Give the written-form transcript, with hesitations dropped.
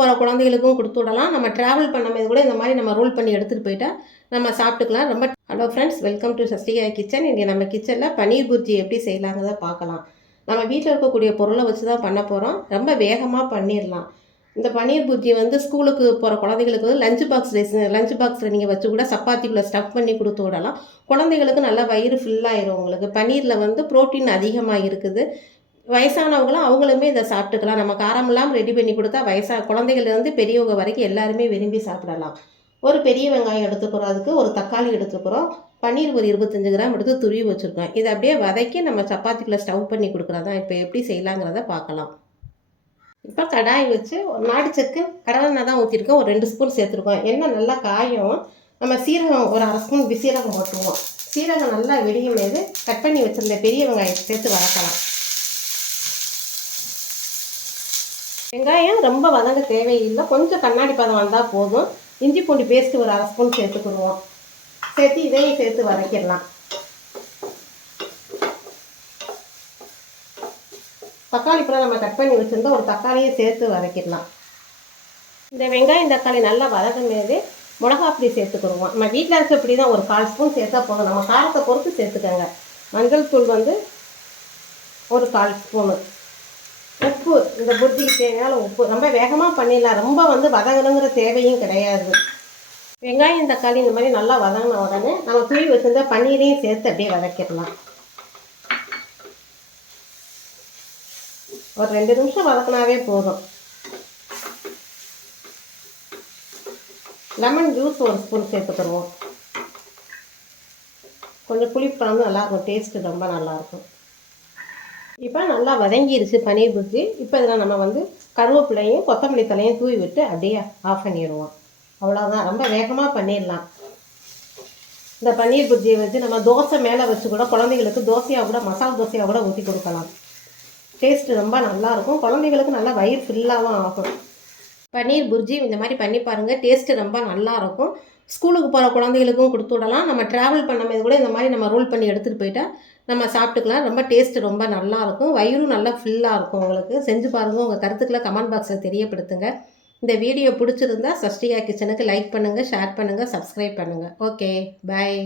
போகிற குழந்தைகளுக்கும் கொடுத்து விடலாம். நம்ம ட்ராவல் பண்ணும்போது கூட இந்த மாதிரி நம்ம ரோல் பண்ணி எடுத்துகிட்டு போயிட்டால் நம்ம சாப்பிட்டுக்கலாம். ரொம்ப hello friends, welcome to Shashtika kitchen. இன்றைக்கி நம்ம கிச்சனில் பன்னீர் புர்ஜி எப்படி செய்யலாங்கிறத பார்க்கலாம். நம்ம வீட்டில் இருக்கக்கூடிய பொருளை வச்சு தான் பண்ண போகிறோம். ரொம்ப வேகமாக பண்ணிடலாம். இந்த பன்னீர் புர்ஜி ஸ்கூலுக்கு போகிற குழந்தைகளுக்கு லஞ்ச் பாக்ஸில் நீங்கள் வச்சு கூட சப்பாத்திக்குள்ளே ஸ்டஃப் பண்ணி கொடுத்து விடலாம். குழந்தைகளுக்கு நல்லா வயிறு ஃபுல்லாகிடும். உங்களுக்கு பன்னீரில் ப்ரோட்டீன் அதிகமாக இருக்குது. வயசானவங்களும் அவங்களுமே இதை சாப்பிட்டுக்கலாம். நம்ம காரம் இல்லாமல் ரெடி பண்ணி கொடுத்தா குழந்தைகள்லேருந்து பெரியவங்க வரைக்கும் எல்லாருமே விரும்பி சாப்பிடலாம். ஒரு பெரிய வெங்காயம் எடுத்துக்கிறோம், அதுக்கு ஒரு தக்காளி எடுத்துக்கிறோம், பன்னீர் ஒரு 25 கிராம் எடுத்து துருவி வச்சுருக்கோம். இதை அப்படியே வதக்கி நம்ம சப்பாத்திக்குள்ளே ஸ்டவ் பண்ணி கொடுக்குறதா. இப்போ எப்படி செய்யலாங்கிறத பார்க்கலாம். இப்போ கடாய் வச்சு ஒரு நாட்டு சக்கு கடலெண்ணெய் தான் ஊற்றிருக்கோம். ஒரு 2 ஸ்பூன் சேர்த்துருக்கோம். எண்ணெய் நல்லா காயும். நம்ம சீரகம் ஒரு 1/2 ஸ்பூன் சீரகம் போட்டுருவோம். சீரகம் நல்லா வெடியும் போது கட் பண்ணி வச்சுருந்த பெரிய வெங்காயத்தை சேர்த்து வதக்கலாம். வெங்காயம் ரொம்ப வதங்க தேவையில்லை, கொஞ்சம் கண்ணாடி பதம் வந்தால் போதும். இஞ்சி பூண்டு பேஸ்ட்டு ஒரு 1/2 ஸ்பூன் சேர்த்துக்குருவோம். சேர்த்து இதையும் சேர்த்து வதக்கிடலாம். தக்காளி பழம் நம்ம கட் பண்ணி வச்சுருந்தோம், ஒரு தக்காளியை சேர்த்து வதக்கிடலாம். இந்த வெங்காயம் தக்காளி நல்லா வதக்கும் போது மிளகாப்பொடி சேர்த்துக்குருவோம். நம்ம வீட்டில் இருக்கப்படி தான் ஒரு 1/4 ஸ்பூன் சேர்த்தா போதும். நம்ம காரத்தை பொறுத்து சேர்த்துக்கோங்க. மஞ்சள் தூள் ஒரு 1/4 ஸ்பூனு. உப்பு, இந்த புர்ஜிக்கு தேவையான உப்பு. ரொம்ப வேகமாக பண்ணிடலாம். ரொம்ப வதங்கணுங்கிற தேவையும் கிடையாது. வெங்காயம் தக்காளி இந்த மாதிரி நல்லா வதங்கின உடனே நம்ம துணி வச்சுருந்த பன்னீரையும் சேர்த்து அப்படியே வதக்கிடலாம். ஒரு 2 நிமிஷம் வதக்கினாவே போதும். லெமன் ஜூஸ் ஒரு ஸ்பூன் சேர்த்துக்கிடுவோம். கொஞ்சம் புளிப்பு நல்லாயிருக்கும், டேஸ்ட்டு ரொம்ப நல்லாயிருக்கும். இப்போ நல்லா வதங்கிருச்சு பன்னீர் புர்ஜி. இப்போ இதில் நம்ம கருவேப்பிலையும் கொத்தமல்லி தலையும் தூவி விட்டு அப்படியே ஆஃப் பண்ணிடுவோம். அவ்வளோதான், ரொம்ப வேகமாக பண்ணிடலாம். இந்த பன்னீர் புர்ஜியை வச்சு நம்ம தோசை மேலே வச்சு கூட குழந்தைங்களுக்கு தோசையாக கூட மசாலா தோசையாக கூட ஊற்றி கொடுக்கலாம். டேஸ்ட்டு ரொம்ப நல்லாயிருக்கும். குழந்தைங்களுக்கு நல்லா வயிறு ஃபுல்லாகவும் ஆகும். பன்னீர் புர்ஜி இந்த மாதிரி பண்ணி பாருங்கள், டேஸ்ட்டு ரொம்ப நல்லாயிருக்கும். ஸ்கூலுக்கு போகிற குழந்தைகளுக்கும் கொடுத்து விடலாம். நம்ம ட்ராவல் பண்ணும்போது கூட இந்த மாதிரி நம்ம ரோல் பண்ணி எடுத்துகிட்டு போயிட்டால் நம்ம சாப்பிட்டுக்கலாம். ரொம்ப டேஸ்ட்டு ரொம்ப நல்லாயிருக்கும். வயிறும் நல்லா ஃபுல்லாக இருக்கும். உங்களுக்கு செஞ்சு பாருங்கள். உங்கள் கருத்துக்களை கமெண்ட் பாக்ஸில் தெரியப்படுத்துங்க. இந்த வீடியோ பிடிச்சிருந்தா சஷ்டிகா கிச்சனுக்கு லைக் பண்ணுங்கள், ஷேர் பண்ணுங்கள், சப்ஸ்கிரைப் பண்ணுங்கள். ஓகே, பாய்.